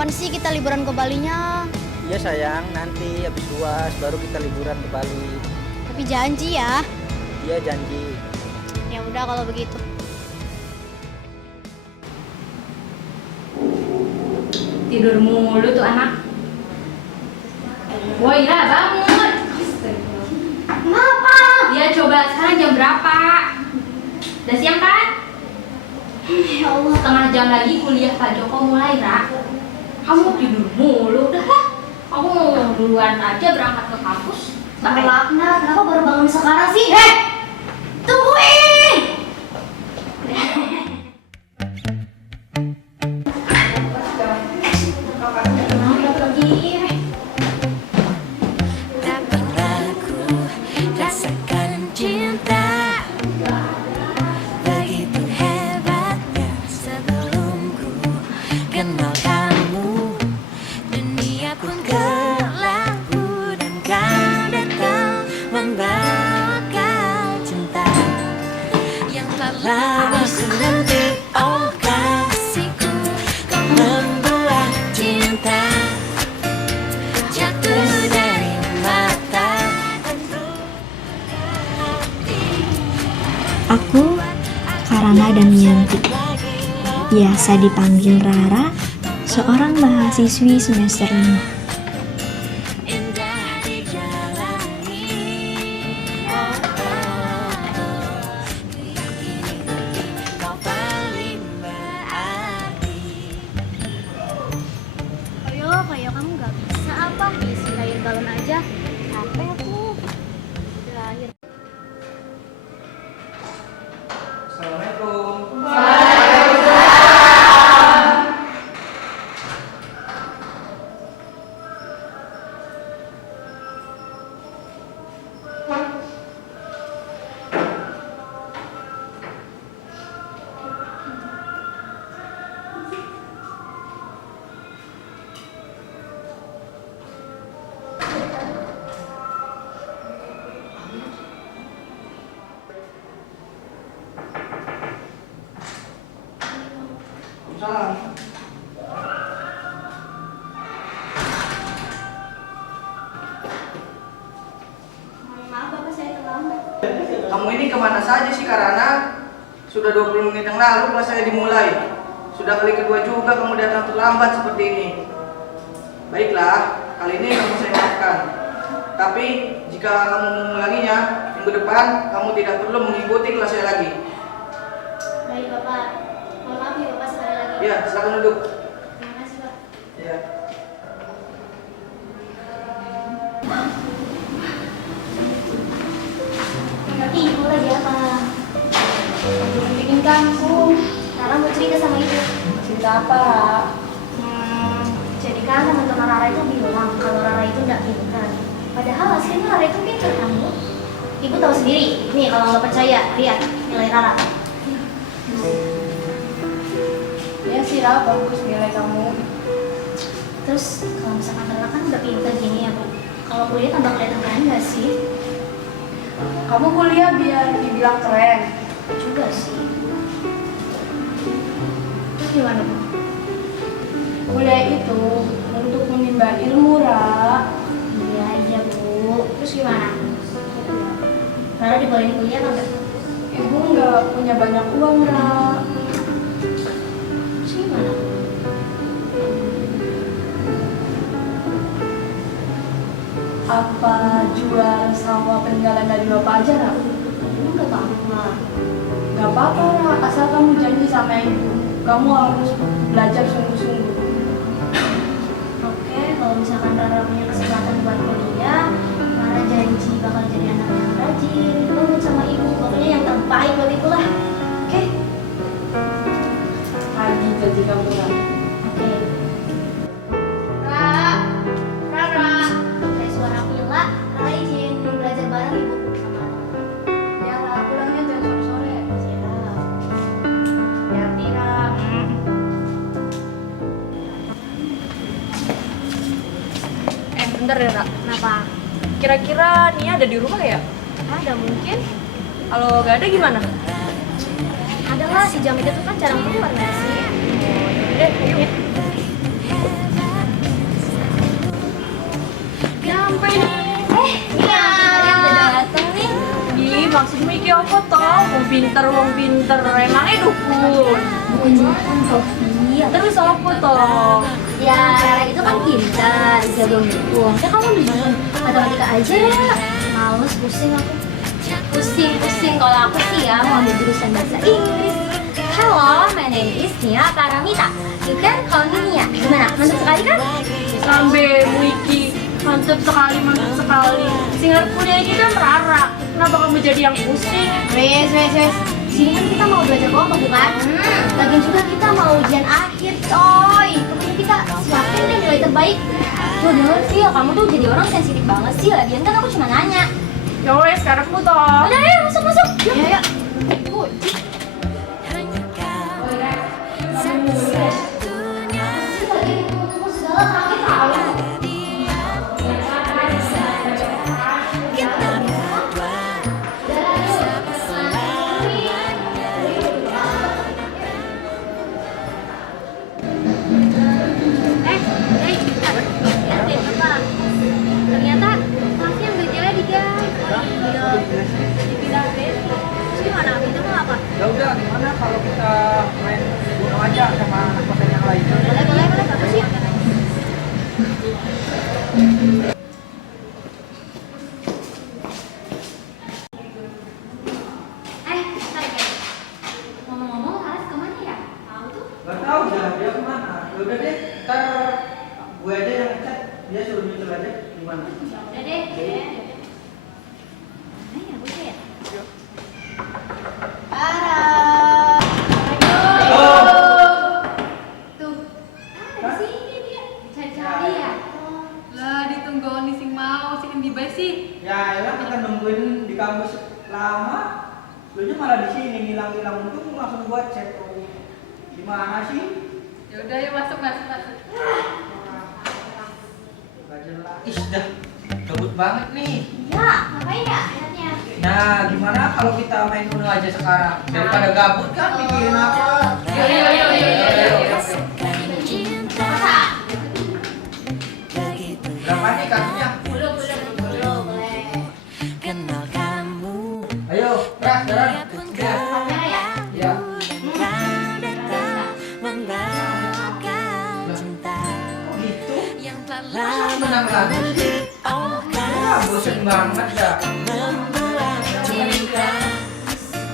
Kapan sih kita liburan ke Balinya? Iya sayang, nanti habis UAS baru kita liburan ke Bali. Tapi janji ya. Iya janji. Ya udah kalau begitu. Tidur mulu tuh anak. Woi, Ira, bangun. Kenapa? Ya coba sekarang jam berapa? Udah siang kan? Ya Allah. Setengah jam lagi kuliah Pak Joko mulai, Ra. Kamu tidur mulu, udah lah. Kamu duluan aja berangkat ke kampus. Kenapa baru bangun sekarang sih? Tungguin! Tak pernah ku rasakan cinta begitu hebatnya sebelum ku kenal kamu. Dunia pun kelabu dan kau datang membawa cinta yang tak lama ku nanti. Oh kasihku, kau membuat cinta jatuh dari mata. Aku Karana Damianti, biasa dipanggil Rara, seorang mahasiswi semester 5. Indah dijalani, oh, ku yakini kau paling berarti. Kayak kamu gak bisa apa? Isilain galon aja. Capek aku. Lahir. Assalamualaikum. Salam. Maaf Bapak, saya terlambat. Kamu ini kemana saja sih Karana? Sudah 20 menit yang lalu kelas saya dimulai. Sudah kali kedua juga kamu datang terlambat seperti ini. Baiklah, kali ini kamu saya maafkan. Tapi jika kamu mengulanginya, minggu depan kamu tidak perlu mengikuti kelas saya lagi. Baik Bapak. Mohon maaf ya Bapak sekali lagi. Ya, silakan duduk. Terima kasih Pak. Ya. Ibu lagi apa? Lagi bikin kangkung. Rara mau cerita sama ibu. Cerita apa, Ra? Jadi kan teman-teman Rara itu bilang kalau Rara itu nggak pintar. Padahal aslinya Rara itu pintar kamu. Ibu tahu sendiri. Nih kalau nggak percaya, lihat nilai Rara. Ya sih, Ra, bagus nilai kamu. Terus kalau misalkan Rara kan udah pintar gini ya Bu. Kalau kuliah tambah kelihatan keren nggak sih? Kamu kuliah biar dibilang keren. Juga sih. Terus gimana Bu? Kuliah itu untuk menimba ilmu, Ra. Iya iya Bu. Terus gimana? Rara dibolehin kuliah atau enggak? Ibu nggak punya banyak uang, Ra. Terus gimana? Apa jual sawah peninggalan dari Bapak aja, Ra? Emang nggak apa-apa. Gak apa-apa, Ra. Asal kamu janji sama ibu. Kamu harus belajar sungguh-sungguh. Oke, kalau misalkan Rara punya kesempatan buat kuliah, Rara janji bakal jadi anak yang rajin, nurut sama ibu. Pokoknya yang terbaik buat ibu lah. Oke? Lagi janji kamu, Ra. Oke. Rara. Kayak suara Mila, Rara izin belajar bareng ibu. Sama Ya, Ra, pulangnya jangan sore-sore. siap. Hati-hati, Ra. Bentar ya, Ra. Kenapa? Kira-kira Nia ada di rumah ya? Ada mungkin. Kalau nggak ada gimana? Ada lah, si Jamit itu kan jarang keluar nggak sih? Yuk. nyampe nih. Iya. Udah dateng nih. Ih, maksud Miki apa toh? Wong pinter, emangnya dukun. Bukan dukun, Sofia. Terus apa toh? Ya, Rara itu kan pintar, jago ngitung. Ya kamu dukun matematika aja ya. Males, pusing aku. Pusing kalau aku sih ya mau ambil jurusan bahasa Inggris. Hello, my name is Nia Paramita. You can call me Nia. Gimana? Mantap sekali kan? Sampai Miki, mantep sekali. Singar kuliah ini kan Rara. Kenapa kamu jadi yang pusing? Wes. Sini kan kita mau belajar kelompok bukan? Lagian juga kita mau ujian akhir, coy. Kemudian kita siapin deh nilai terbaik. Tuh denger sih, kamu tuh jadi orang sensitif banget sih. Lagian kan aku cuma nanya. Ya wes, sekarang aku toh. Udah ya, masuk. Ya. Hanya kau satu-satunya kita berdua bersama selamanya. Lihat deh, Bapak. Ternyata kelasnya udah jadi, guys. Dibilang besok. Terus gimana? Kita mau apa? Ya udah, gimana kalau kita main gunung aja sama anak kosan yang lain? Boleh, bagus ya. Bentar ya. Ngomong-ngomong, Haris kemana ya? Tahu tuh? Gak tahu dia kemana. Ya udah deh, ntar gue aja yang ngechat, dia suruh nyusul aja gimana. Udah deh. Mana ya, bocah ya? Tuh. Di sini dia. Cari-cari ya. Lah, ditunggu nih sing mau, sing di baik sih. Ya elah kita nungguin di kampus lama, lu malah di sini ngilang-ngilang untung langsung gua chat. Gimana sih? Ya udah, yuk masuk. Gak jelas. Ih dah, gabut banget nih. Ya, ngapain ya? Enaknya. Nah, gimana kalau kita main gunung aja sekarang? Daripada gabut kan mikirin apa? Yo. Rasakan cinta begitu Berapa nih kartunya? Belum, boleh. kenal kamu. Ayo, ras, jalan. Ya. Ya. Kau datang membawakan cinta Gitu. yang telah Masa menang lagi? Oh, Ah, bosen banget dah. membuat cinta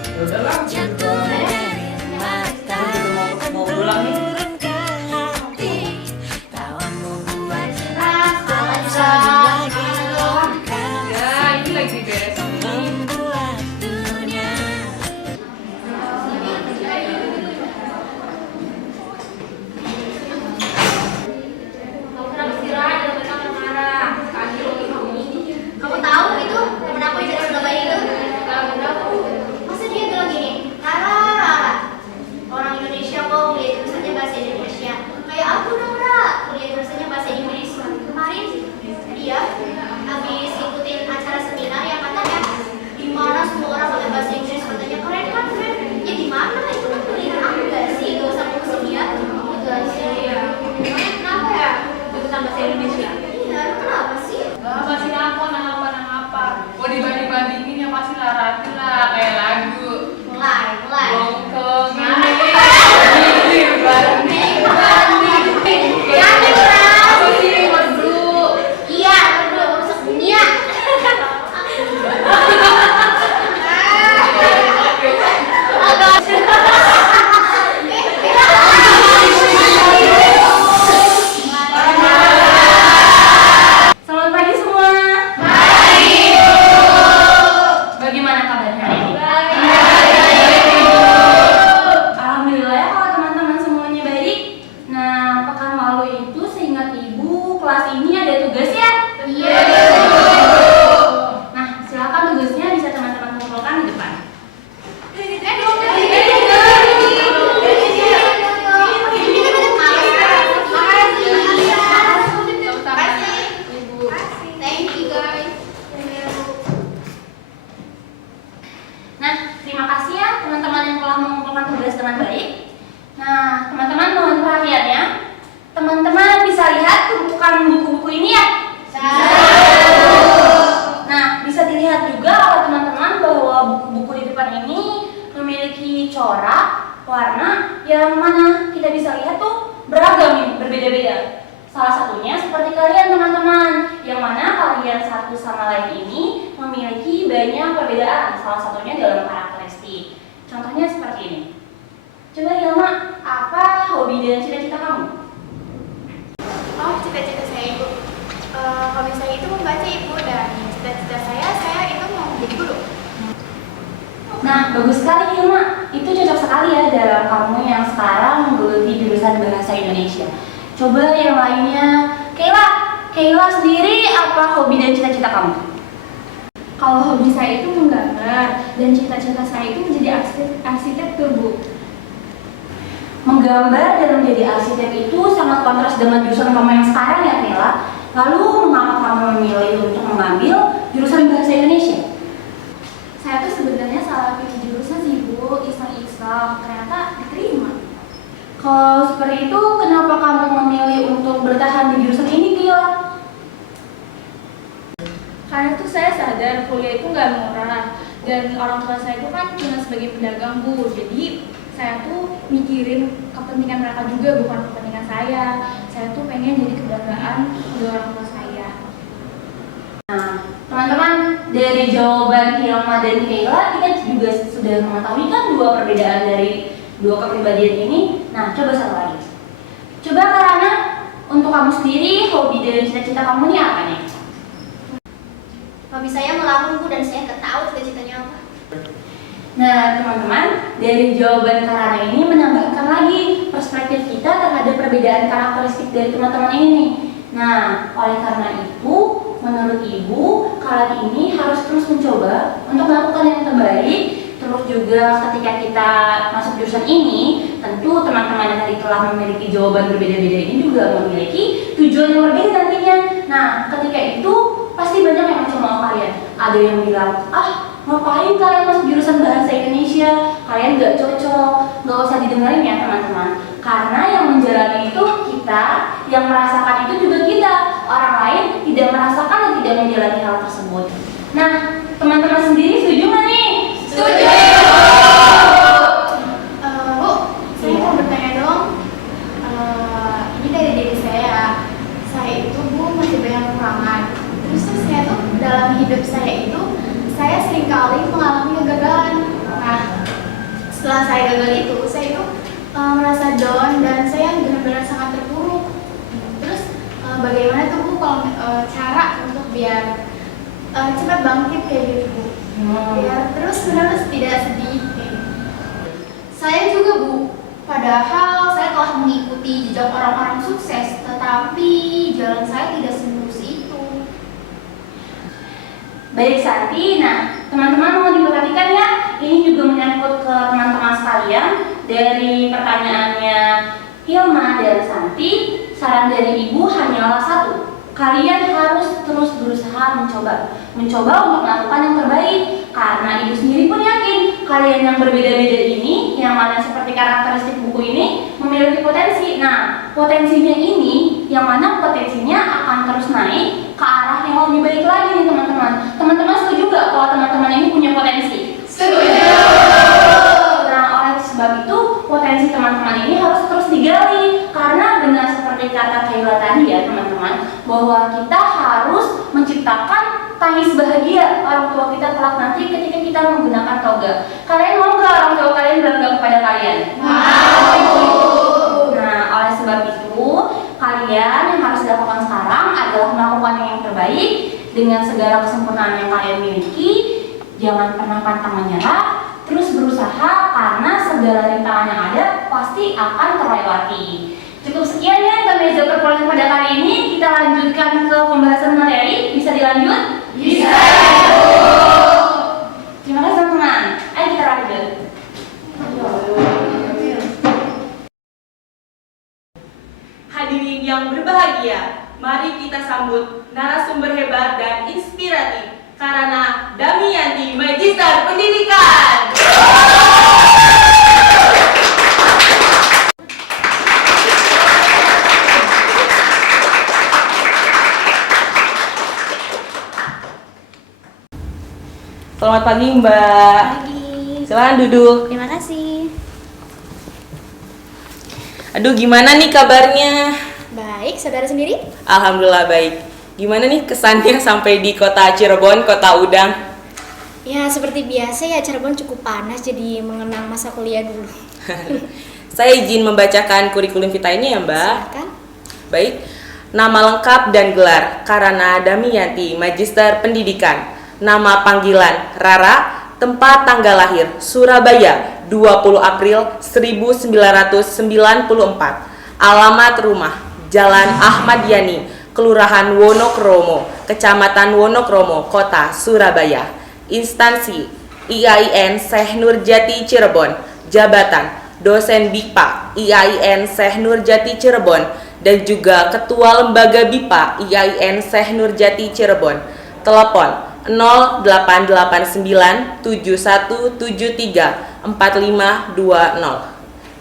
Ya udahlah. jatuh dari mata Mau pulang nih. turun ke hati. Tawamu buat Lagi. Ya, ini lagi beres. membuat dunia. Kamu kenapa sih, Ra? Jangan bentar marah. Sekali lagi kamu. Kamu tahu itu temen aku yang jadi Surabaya itu? Masa dia bilang gini, Rara, orang Indonesia kok kuliah jurusannya bahasa Indonesia. Kayak aku dong, Ra, kuliah jurusannya bahasa Inggris. Kemarin dia habis ikutin acara seminar yang katanya di mana semua orang pakai bahasa Inggris, katanya keren kan, keren. Ya di mana? Itu kan pilihan aku gak sih? Gak usah ngurusin dia. Gak sih. Emangnya kenapa ya? Jurusan bahasa Indonesia. Iya, lu kenapa sih? Pasti nang apa. Oh, dibanding-bandingin ya pasti Larati lah, kayak lagu. Mulai. Bongkong Jangan, Ra. apa sih, Mas Bro? Iya, udah rusak dunia. Selamat pagi semua. Bagaimana kabarnya hari ini? Alhamdulillah ya kalau teman-teman semuanya baik. Nah, pekan lalu itu seingat ibu kelas ini ada tugas ya? Iya. Nah, silakan tugasnya bisa teman-teman kumpulkan di depan. Thank you guys. Nah, terima kasih ya teman-teman yang telah mengumpulkan tugas dengan baik. Nah, teman-teman mohon perhatiannya. Teman-teman bisa lihat tumpukan buku-buku ini ya? corak, warna, yang mana kita bisa lihat tuh beragam nih, berbeda-beda. Salah satunya seperti kalian teman-teman, yang mana kalian satu sama lain ini memiliki banyak perbedaan, salah satunya dalam karakteristik. Contohnya seperti ini. Coba Hilma, apa hobi dan cita-cita kamu? Oh, cita-cita saya Ibu. Hobi saya itu membaca Ibu, dan cita-cita saya itu mau menjadi guru. Nah, bagus sekali Hilma. Itu cocok sekali ya dalam kamu yang sekarang menggeluti jurusan Bahasa Indonesia. Coba yang lainnya. Kayla sendiri apa hobi dan cita-cita kamu? Kalau hobi saya itu menggambar dan cita-cita saya itu menjadi arsitektur, Bu. Menggambar dan menjadi arsitek itu sangat kontras dengan jurusan kamu yang sekarang ya Kayla. Lalu mengapa kamu memilih untuk mengambil jurusan Bahasa Indonesia? Saya tuh sebenarnya salah pilih jurusan sih, Bu, iseng-iseng, ternyata diterima. Kalau seperti itu, kenapa kamu memilih untuk bertahan di jurusan ini, Kayla? Karena tuh saya sadar kuliah itu nggak murah, dan orang tua saya itu kan cuma sebagai pedagang, Bu. Jadi saya tuh mikirin kepentingan mereka juga, bukan kepentingan saya. Saya tuh pengen jadi kebanggaan kedua orang tua saya. Nah, teman-teman, dari jawaban Hilma dan Kayla, kita juga sudah mengetahui kan dua perbedaan dari dua kepribadian ini. Nah, coba satu lagi. Coba Karana, untuk kamu sendiri, hobi dan cita-cita kamu ini apa nih? Hobi saya melamun Bu, dan saya nggak tahu cita-citanya apa. Nah, teman-teman, dari jawaban Karana ini menambahkan lagi perspektif kita terhadap perbedaan karakteristik dari teman-teman ini. Nah, oleh karena itu, menurut Ibu, kalian ini harus terus mencoba untuk melakukan yang terbaik. Terus juga ketika kita masuk jurusan ini, tentu teman-teman yang tadi telah memiliki jawaban berbeda-beda ini juga memiliki tujuan yang berbeda nantinya. Nah, ketika itu pasti banyak yang mencemooh kalian. Ada yang bilang, ngapain kalian masuk jurusan Bahasa Indonesia? Kalian gak cocok. Gak usah didengarin ya teman-teman. Karena yang menjalani itu kita, yang merasakan itu juga kita. Orang lain tidak merasakan dan tidak menjalani hal tersebut. Nah, teman-teman sendiri setuju nggak nih? Setuju. Bu, saya mau bertanya dong. Ini dari diri saya. Saya itu Bu masih banyak kekurangan. Terus saya tuh dalam hidup saya itu, saya seringkali mengalami kegagalan. Nah, setelah saya gagal itu, saya itu merasa down dan saya benar-benar sangat terpuruk. Terus bagaimana tuh Bu kalau cara untuk biar cepat bangkit kayak gitu Bu? Biar terus-menerus tidak sedih. Saya juga Bu, padahal saya telah mengikuti jejak orang-orang sukses, tetapi jalan saya tidak semulus itu. Baik Santi, nah teman-teman mau diperhatikan ya, ini juga menyangkut ke teman-teman sekalian. Dari pertanyaannya Hilma dan Santi, saran dari Ibu hanyalah satu. Kalian harus terus berusaha mencoba untuk melakukan yang terbaik. Karena Ibu sendiri pun yakin kalian yang berbeda-beda ini, yang mana seperti karakteristik buku ini, memiliki potensi. Nah, potensinya ini, yang mana potensinya akan terus naik ke arah yang lebih baik lagi nih teman-teman. Teman-teman setuju gak kalau teman-teman ini punya potensi? Setuju. Nah, oleh sebab itu potensi teman-teman ini harus terus digali. Karena benar seperti kata Kayla tadi ya teman-teman, bahwa kita harus menciptakan tangis bahagia orang tua kita kelak nanti ketika kita menggunakan toga. Kalian mau nggak orang tua kalian bangga kepada kalian? Mau. Nah, oleh sebab itu kalian yang harus dilakukan sekarang adalah melakukan yang terbaik dengan segala kesempurnaan yang kalian miliki. Jangan pernah pantang menyerah, terus berusaha karena segala rintangan yang ada pasti akan terlewati. Cukup sekian ya intermezzo perkuliahan pada kali ini. Kita lanjutkan ke pembahasan materi. Bisa dilanjut? Bisa. Terima kasih teman-teman. Ayo kita lanjut. Hadirin yang berbahagia, mari kita sambut narasumber hebat dan inspiratif, Karana Damianti, Magister Pendidikan. Selamat pagi Mbak. Pagi. Silakan duduk. Terima kasih. Aduh, gimana nih kabarnya? Baik, saudara sendiri? Alhamdulillah baik. Gimana nih kesannya sampai di kota Cirebon, kota udang? Ya, seperti biasa ya, Cirebon cukup panas, jadi mengenang masa kuliah dulu. Saya izin membacakan kurikulum kita ini ya, Mbak. Silakan. Baik. Nama lengkap dan gelar: Karana Damiyanti, Magister Pendidikan. Nama panggilan: Rara. Tempat tanggal lahir: Surabaya, 20 April 1994. Alamat rumah: Jalan Ahmad Yani, Kelurahan Wonokromo, Kecamatan Wonokromo, Kota Surabaya. Instansi: IAIN Syekh Nurjati Cirebon. Jabatan: Dosen BIPA IAIN Syekh Nurjati Cirebon dan juga Ketua Lembaga BIPA IAIN Syekh Nurjati Cirebon. Telepon 0889 7173 4520.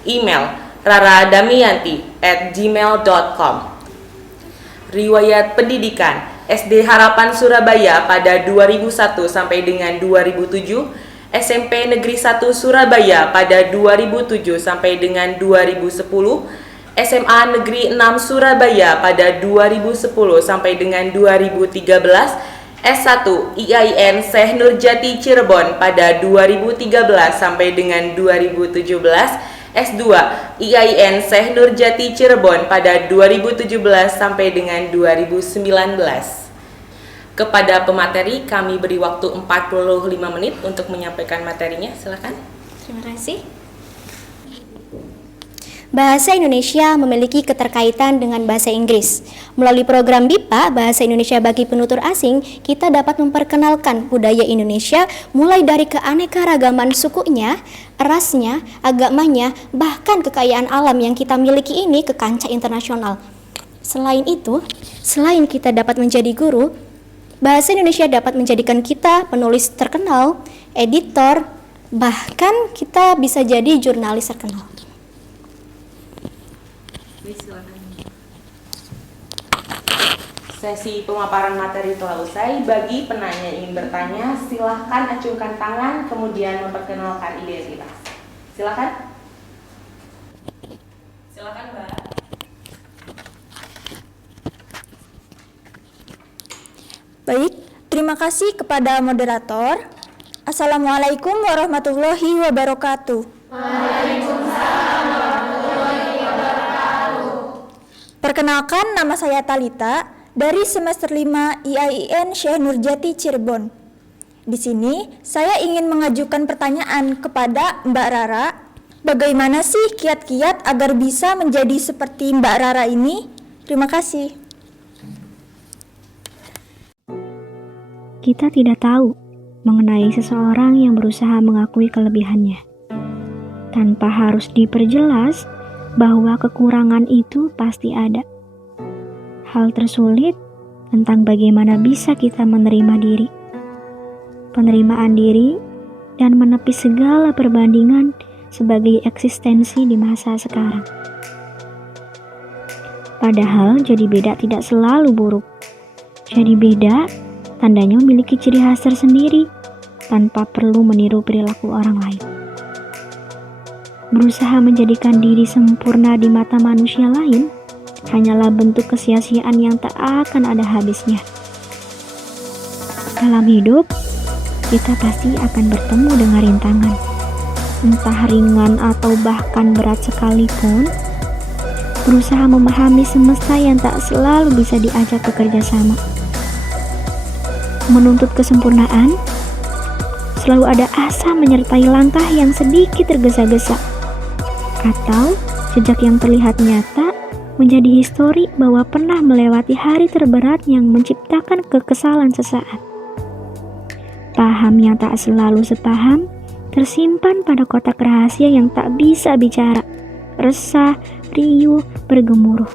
Email: raradamiyanti@gmail.com. Riwayat pendidikan: SD Harapan Surabaya pada 2001 sampai dengan 2007, SMP Negeri 1 Surabaya pada 2007 sampai dengan 2010, SMA Negeri 6 Surabaya pada 2010 sampai dengan 2013, S1 IAIN Syekh Nurjati Cirebon pada 2013 sampai dengan 2017, S2 IAIN Syekh Nurjati Cirebon pada 2017 sampai dengan 2019. Kepada pemateri kami beri waktu 45 menit untuk menyampaikan materinya. Silakan. Terima kasih. Bahasa Indonesia memiliki keterkaitan dengan bahasa Inggris. Melalui program BIPA, Bahasa Indonesia bagi Penutur Asing, kita dapat memperkenalkan budaya Indonesia mulai dari keanekaragaman sukunya, rasnya, agamanya, bahkan kekayaan alam yang kita miliki ini ke kancah internasional. Selain itu, selain kita dapat menjadi guru, Bahasa Indonesia dapat menjadikan kita penulis terkenal, editor, bahkan kita bisa jadi jurnalis terkenal. Sesi pemaparan materi telah usai. Bagi penanya yang ingin bertanya, silahkan acungkan tangan kemudian memperkenalkan identitas. Silahkan. Silahkan, Mbak. Baik, terima kasih kepada moderator. Assalamualaikum warahmatullahi wabarakatuh. Waalaikumsalam warahmatullahi wabarakatuh. Perkenalkan, nama saya Talita dari semester 5 IAIN Syekh Nurjati Cirebon. Di sini saya ingin mengajukan pertanyaan kepada Mbak Rara. Bagaimana sih kiat-kiat agar bisa menjadi seperti Mbak Rara ini? Terima kasih. Kita tidak tahu mengenai seseorang yang berusaha mengakui kelebihannya, tanpa harus diperjelas bahwa kekurangan itu pasti ada. Hal tersulit tentang bagaimana bisa kita menerima diri, penerimaan diri, dan menepis segala perbandingan sebagai eksistensi di masa sekarang. Padahal jadi beda tidak selalu buruk. Jadi beda tandanya memiliki ciri khas tersendiri tanpa perlu meniru perilaku orang lain. Berusaha menjadikan diri sempurna di mata manusia lain hanyalah bentuk kesia-siaan yang tak akan ada habisnya. Dalam hidup, kita pasti akan bertemu dengan rintangan, entah ringan atau bahkan berat sekalipun. Berusaha memahami semesta yang tak selalu bisa diajak bekerja sama. Menuntut kesempurnaan, selalu ada asa menyertai langkah yang sedikit tergesa-gesa, atau jejak yang terlihat nyata menjadi histori bahwa pernah melewati hari terberat yang menciptakan kekesalan sesaat. Paham yang tak selalu sepaham tersimpan pada kotak rahasia yang tak bisa bicara, resah, riuh, bergemuruh.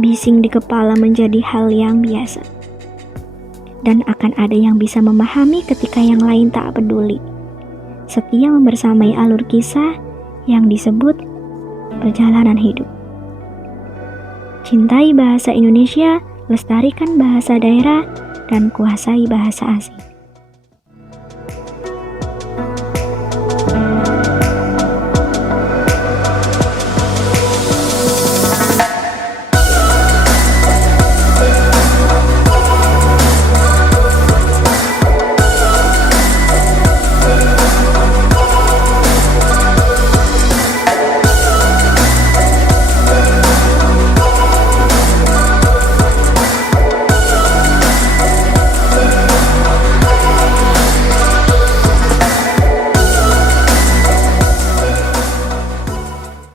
Bising di kepala menjadi hal yang biasa. Dan akan ada yang bisa memahami ketika yang lain tak peduli. Setia membersamai alur kisah yang disebut perjalanan hidup. Cintai bahasa Indonesia, lestarikan bahasa daerah, dan kuasai bahasa asing.